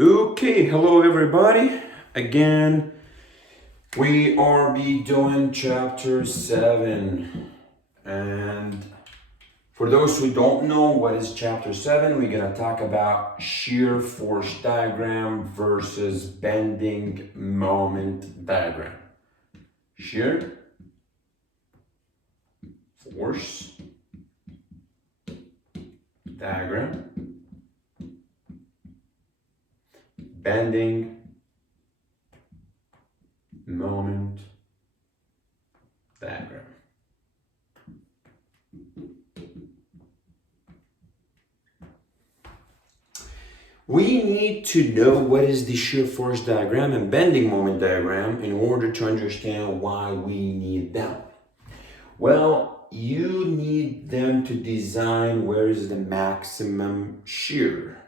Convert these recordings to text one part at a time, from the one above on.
Okay, hello everybody. Again, we are be doing chapter 7. And for those who don't know what is chapter 7, we're going to talk about shear force diagram versus bending moment diagram. Shear force diagram, bending moment diagram. We need to know what is the shear force diagram and bending moment diagram in order to understand why we need them. Well, you need them to design where is the maximum shear.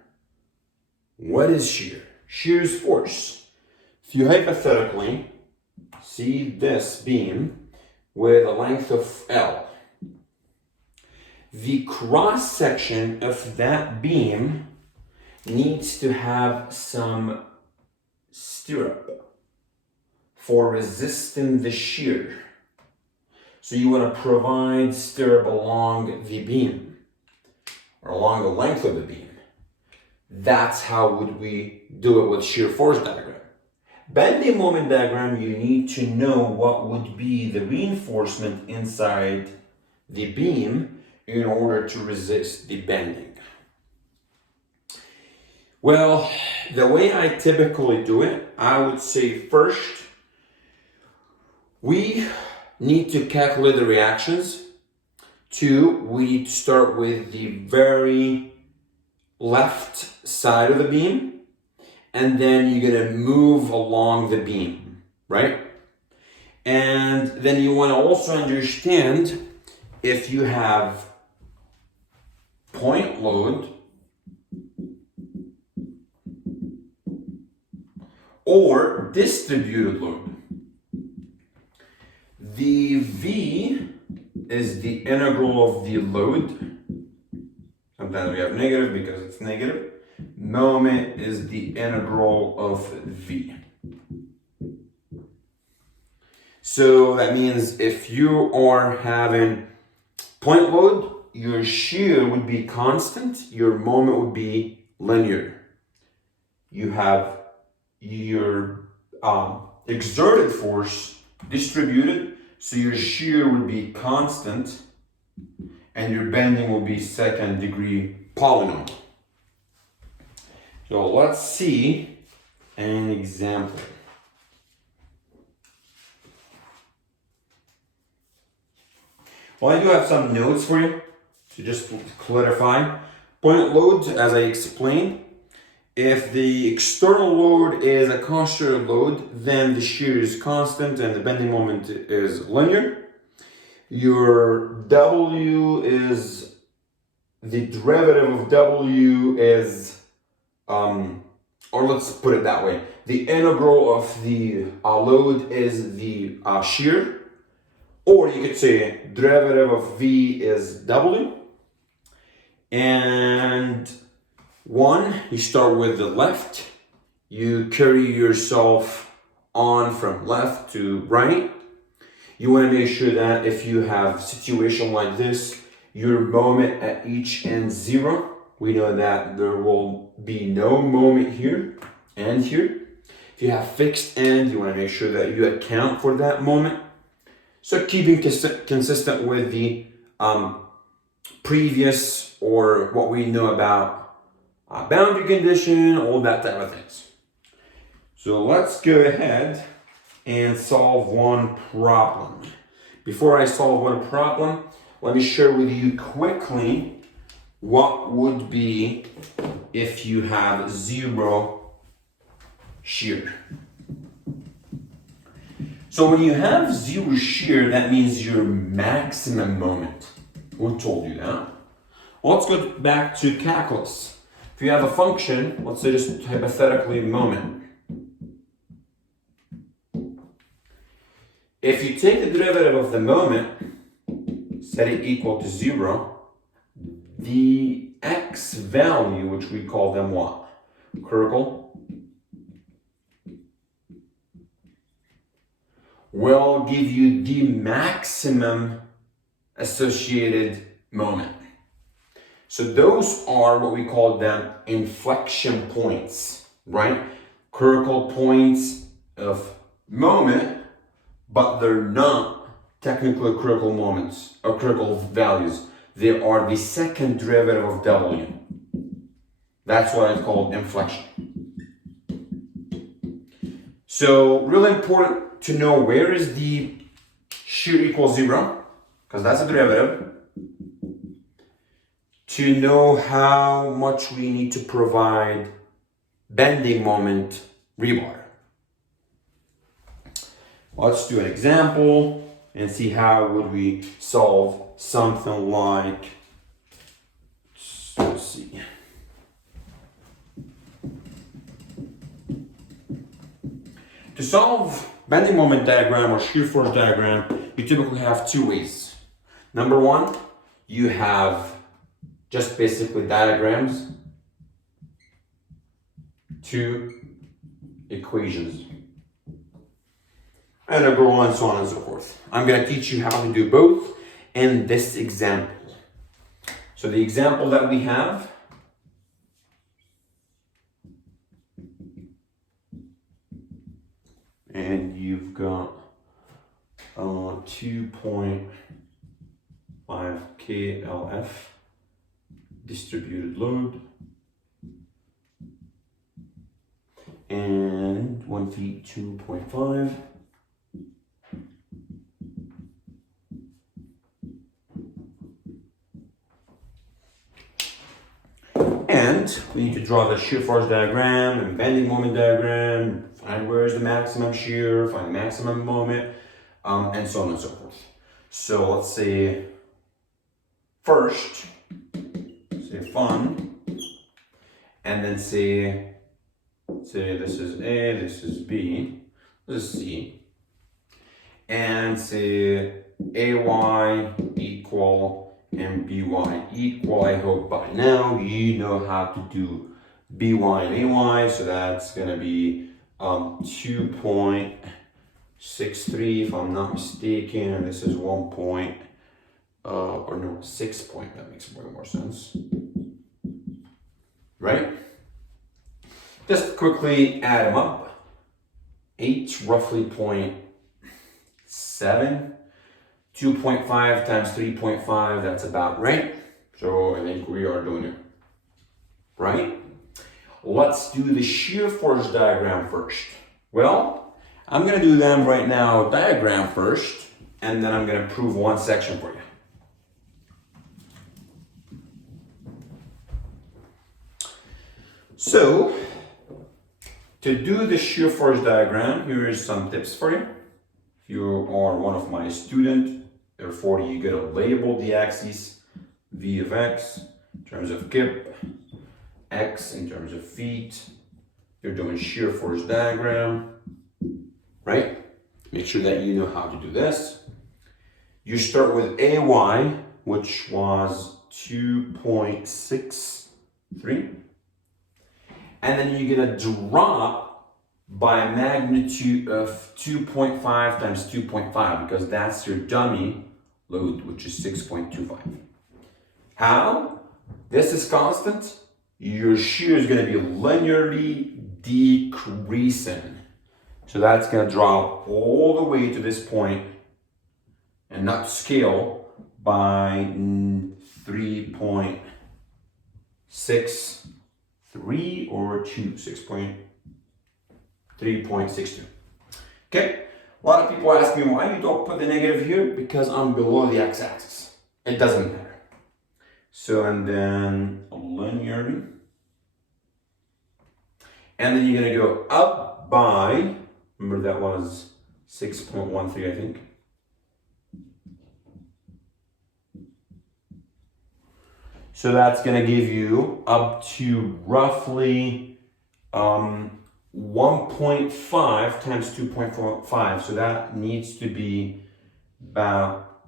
What is shear? Shear is force. If you hypothetically see this beam with a length of L, the cross section of that beam needs to have some stirrup for resisting the shear. So you want to provide stirrup along the beam or along the length of the beam. That's how would we do it with shear force diagram. Bending moment diagram, you need to know what would be the reinforcement inside the beam in order to resist the bending. Well, the way I typically do it, I would say first, we need to calculate the reactions. 2, we need to start with the very left side of the beam, and then you're gonna move along the beam, right? And then you wanna also understand if you have point load or distributed load. The V is the integral of the load. Sometimes we have negative because it's negative. Moment is the integral of V. So that means if you are having point load, your shear would be constant, your moment would be linear. You have your exerted force distributed, so your shear would be constant and your bending will be second degree polynomial. So let's see an example. Well, I do have some notes for you to just clarify. Point load, as I explained, if the external load is a constant load, then the shear is constant and the bending moment is linear. Your W is, the derivative of W is, or let's put it that way, the integral of the load is the shear, or you could say derivative of V is W. And 1, you start with the left, you carry yourself on from left to right. You want to make sure that if you have a situation like this, your moment at each end 0. We know that there will be no moment here and here. If you have fixed end, you want to make sure that you account for that moment. So keeping consistent with the previous or what we know about boundary condition, all that type of things. So let's go ahead and solve one problem. Before I solve one problem, let me share with you quickly what would be if you have 0 shear. So when you have 0 shear, that means your maximum moment. Who told you that? Well, let's go back to calculus. If you have a function, let's say just hypothetically moment. If you take the derivative of the moment, set it equal to 0, the x value, which we call them what? Critical will give you the maximum associated moment. So those are what we call them inflection points, right? Critical points of moment, but they're not technically critical moments or critical values. They are the second derivative of W. That's what I call inflection. So really important to know where is the shear equals 0, because that's a derivative. To know how much we need to provide bending moment rebar. Let's do an example and see how would we solve something like, let's see. To solve bending moment diagram or shear force diagram, you typically have two ways. Number one, you have just basically diagrams, two equations, and a go on, so on and so forth. I'm going to teach you how to do both in this example. So the example that we have, and you've got 2.5 kLF distributed load and 1 feet 2.5. And we need to draw the shear force diagram and bending moment diagram, find where's the maximum shear, find the maximum moment, and so on and so forth. So let's say first, say fun, and then say this is A, this is B, this is C, and say AY equal and BY equal. I hope by now you know how to do BY and AY, so that's gonna be 2.63 if I'm not mistaken, and this is 1 point, or no, 6 point, that makes way more sense, right? Just quickly add them up. 8 roughly 0.7. 2.5 times 3.5, that's about right. So I think we are doing it right. Let's do the shear force diagram first. Well, I'm gonna do them right now, diagram first, and then I'm gonna prove one section for you. So, to do the shear force diagram, here is some tips for you. If you are one of my students, therefore you gotta label the axis, V of X in terms of kip, X in terms of feet. You're doing shear force diagram, right? Make sure that you know how to do this. You start with AY, which was 2.63. And then you're gonna drop by a magnitude of 2.5 times 2.5 because that's your dummy load, which is 6.25. How? This is constant. Your shear is going to be linearly decreasing. So that's going to drop all the way to this point and not scale by 3.63 or 3.62. Okay, a lot of people ask me why you don't put the negative here, because I'm below the x-axis. It doesn't matter. So, and then linearly. And then you're gonna go up by, remember that was 6.13, I think. So that's gonna give you up to roughly 1.5 times 2.5, so that needs to be about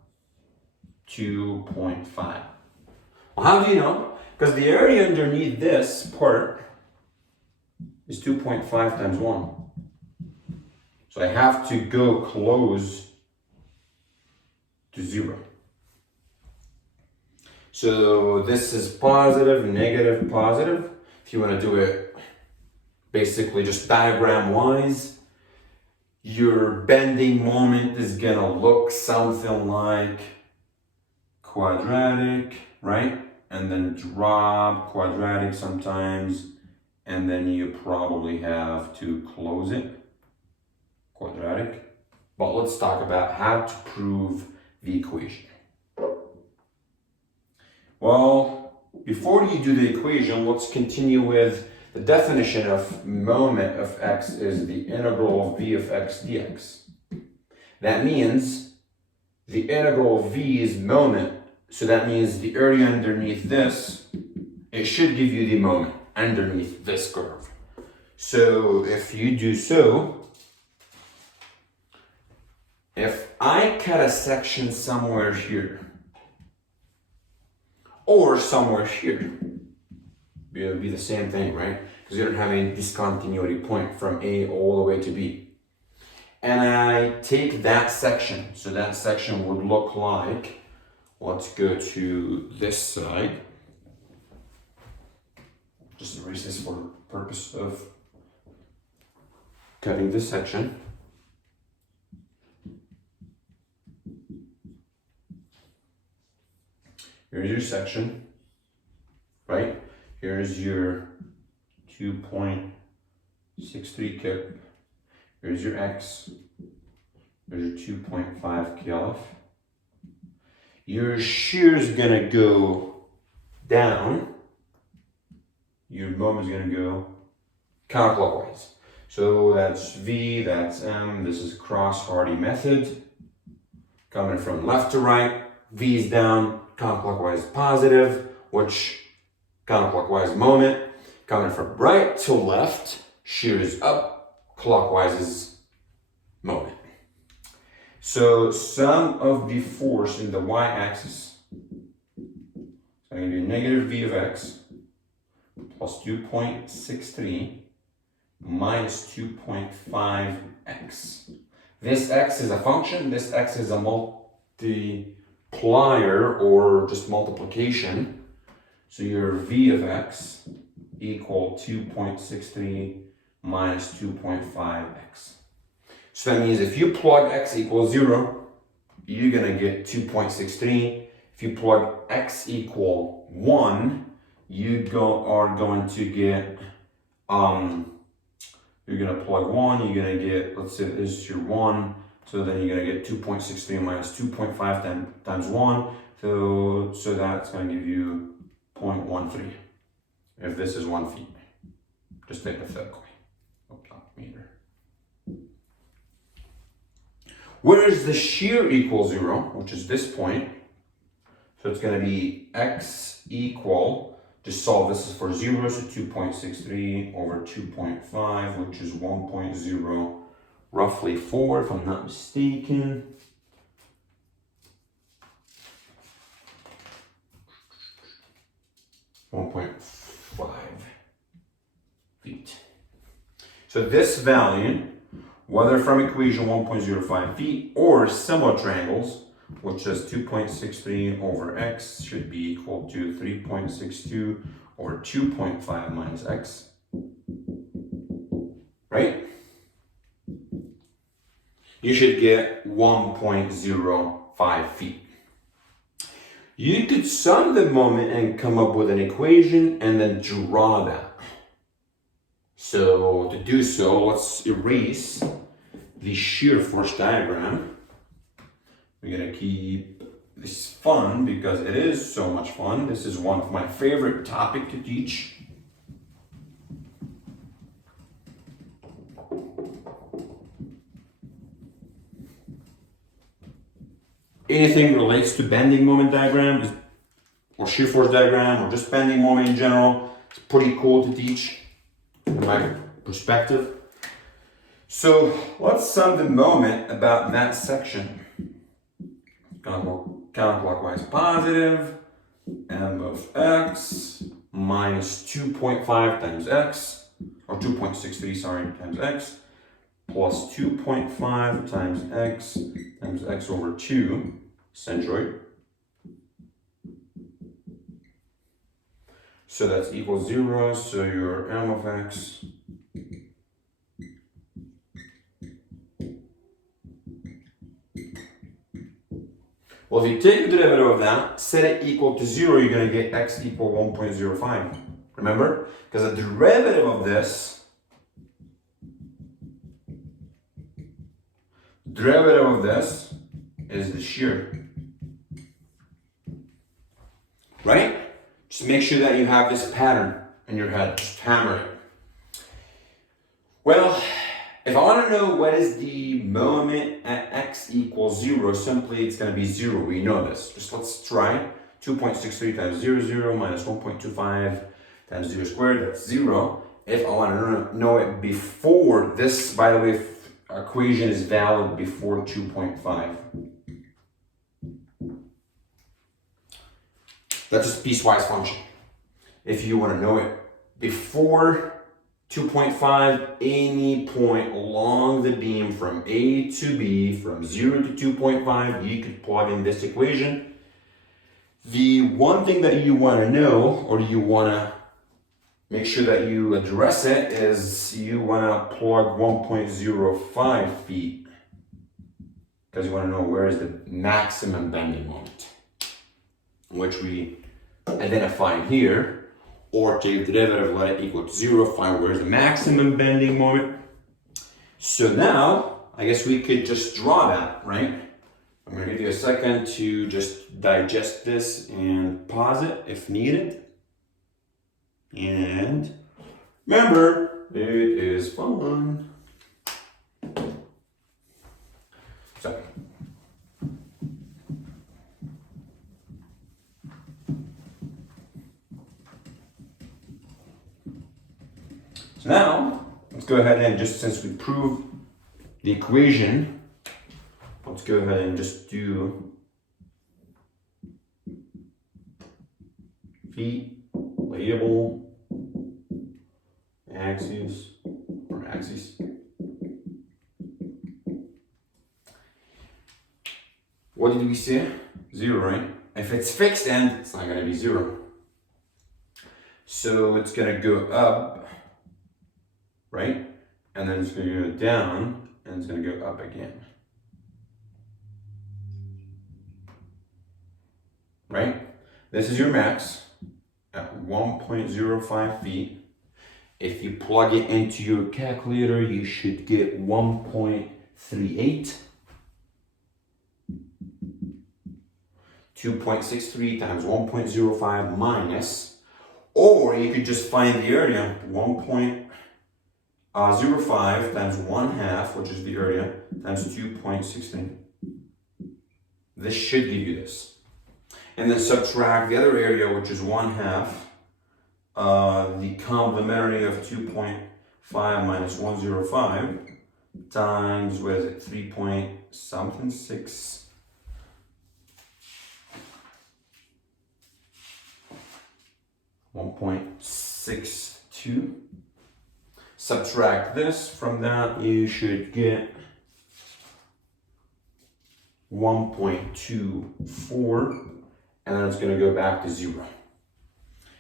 2.5. Well, how do you know? Because the area underneath this part is 2.5 times 1. So I have to go close to 0. So this is positive, negative, positive. If you want to do it basically just diagram wise, your bending moment is going to look something like quadratic, right? And then drop quadratic sometimes, and then you probably have to close it quadratic. But let's talk about how to prove the equation. Well, before you do the equation, let's continue with the definition of moment of x is the integral of v of x dx. That means the integral of v is moment, so that means the area underneath this, it should give you the moment underneath this curve. So if you do so, if I cut a section somewhere here, or somewhere here, it would be the same thing, right? Because you don't have any discontinuity point from A all the way to B. And I take that section, so that section would look like, let's go to this side. Just erase this for the purpose of cutting this section. Here's your section, right? Here's your 2.63 kip. Here's your x. Here's your 2.5 kLf. Your shear is gonna go down. Your moment is gonna go counterclockwise. So that's V, that's M. This is cross-Hardy method. Coming from left to right, V is down, counterclockwise positive, which counterclockwise moment. Coming from right to left, shear is up, clockwise is moment. So sum of the force in the y-axis, so I'm going to do negative v of x plus 2.63 minus 2.5x. This x is a function, this x is a multiplier or just multiplication. So your v of x equal 2.63 minus 2.5x. So that means if you plug x equals 0, you're going to get 2.63. If you plug x equal 1, you are going to get, you're going to plug 1, you're going to get, let's say this is your 1, so then you're going to get 2.63 minus 2.5 times 1, so that's going to give you 0.13, if this is 1 feet, just hypothetically. Oops, not meter. Where is the shear equal 0, which is this point? So it's going to be x equal, just solve this is for 0, so 2.63 over 2.5, which is 1.0, roughly 4 if I'm not mistaken. .5 feet. So this value, whether from equation 1.05 feet or similar triangles, which is 2.63 over x should be equal to 3.62 over 2.5 minus x, right? You should get 1.05 feet. You could sum the moment and come up with an equation and then draw that. So to do so, let's erase the shear force diagram. We're gonna keep this fun because it is so much fun. This is one of my favorite topics to teach. Anything relates to bending moment diagram or shear force diagram or just bending moment in general, it's pretty cool to teach in my perspective. So let's sum the moment about that section. Gonna go counterclockwise positive, m of x minus 2.5 times x, or 2.63, sorry, times x, plus 2.5 times x over 2 centroid. So that's equals 0, so your m of x well, if you take the derivative of that, set it equal to 0, you're going to get x equal 1.05. Remember? Because the derivative of this is the shear. Right? Just make sure that you have this pattern in your head. Just hammer it. Well, if I want to know what is the moment at x equals 0, simply it's going to be 0. We know this. Just let's try. 2.63 times 0, 0 minus 1.25 times 0 squared, that's 0. If I want to know it before this, by the way, equation is valid before 2.5. That's just a piecewise function. If you want to know it before 2.5, any point along the beam from A to B, from 0 to 2.5, you could plug in this equation. The one thing that you want to know, or you want to make sure that you address it, is you want to plug 1.05 feet, because you want to know where is the maximum bending moment, which we identify here, or take the derivative, let it equal to 0, find where's the maximum bending moment. So now, I guess we could just draw that, right? I'm going to give you a second to just digest this and pause it if needed. And remember, it is fun. So now, let's go ahead and just, since we proved the equation, let's go ahead and just do feet, label, axes. What did we say? 0, right? If it's fixed end, it's not going to be 0. So it's going to go up, right? And then it's going to go down, and it's going to go up again. Right? This is your max at 1.05 feet. If you plug it into your calculator, you should get 1.38. 2.63 times 1.05 minus, or you could just find the area, 1.05 times 1/2, which is the area, times 2.16. This should give you this. And then subtract the other area, which is 1/2, the complementary of 2.5 minus 105 times, what is it, 3 point something, 6. 1.62. Subtract this from that, you should get 1.24, and then it's going to go back to 0.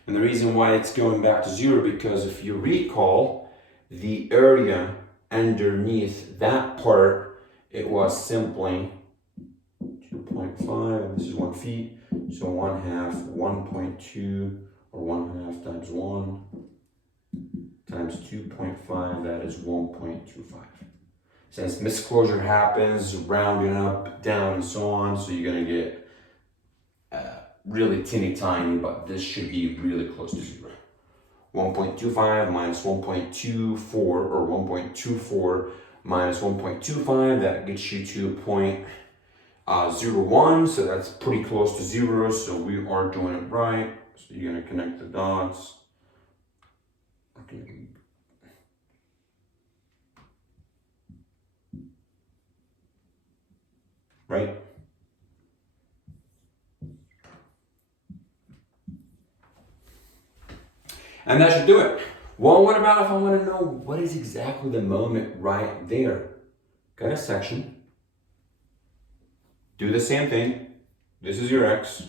And the reason why it's going back to 0, because if you recall, the area underneath that part, it was simply 2.5, and this is 1 feet, so 1/2, 1.2, or 1/2 times 1 times 2.5, that is 1.25. Since misclosure happens, rounding up, down, and so on, so you're going to get really teeny tiny, but this should be really close to 0. 1.25 minus 1.24, or 1.24 minus 1.25, that gets you to 0.01, so that's pretty close to 0, so we are doing it right. So you're going to connect the dots. Okay. Right? And that should do it. Well, what about if I want to know what is exactly the moment right there? Got a section. Do the same thing. This is your X.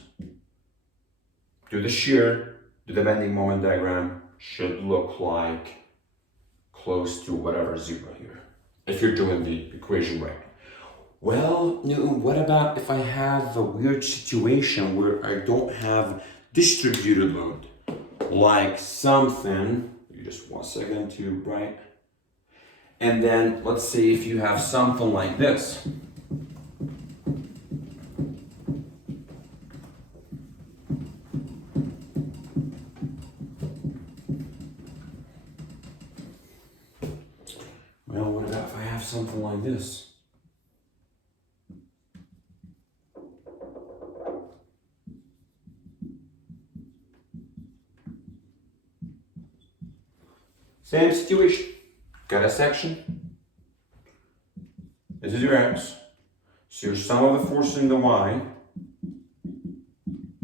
Do the shear. Do the bending moment diagram. Should look like close to whatever zero here, if you're doing the equation right. Well, Newton, what about if I have a weird situation where I don't have distributed load? Like something, just 1 second to bright. And then let's say if you have something like this. Well, what about if I have something like this? Same situation. Got a section. This is your X. So your sum of the force in the Y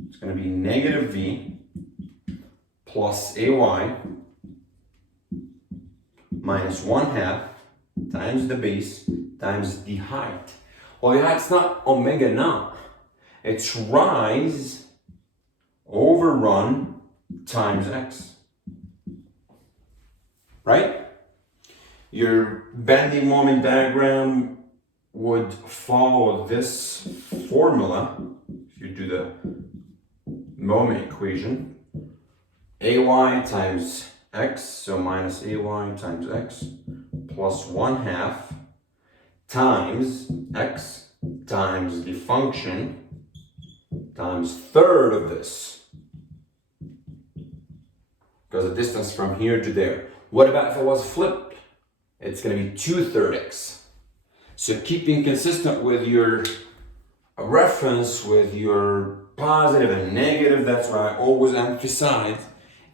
is going to be negative V plus AY minus 1/2 times the base times the height. Well, the height's not omega now. It's rise over run times X. Right? Your bending moment diagram would follow this formula. If you do the moment equation, AY times X, so minus AY times X, plus 1/2 times X times the function times third of this. Because the distance from here to there. What about if it was flipped? It's going to be 2/3 X. So keeping consistent with your reference, with your positive and negative, that's why I always emphasize,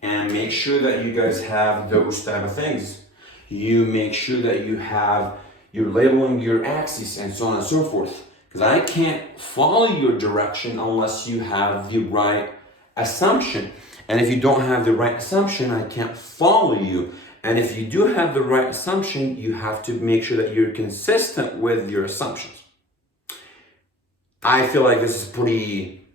and make sure that you guys have those type of things. You make sure that you're labeling your axis and so on and so forth. Because I can't follow your direction unless you have the right assumption. And if you don't have the right assumption, I can't follow you. And if you do have the right assumption, you have to make sure that you're consistent with your assumptions. I feel like this is pretty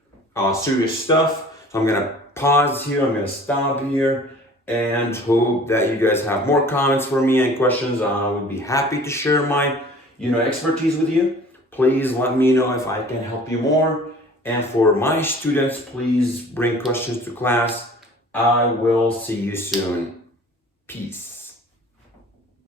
serious stuff. So I'm going to pause here. I'm going to stop here and hope that you guys have more comments for me and questions. I would be happy to share my expertise with you. Please let me know if I can help you more. And for my students, please bring questions to class. I will see you soon. Peace.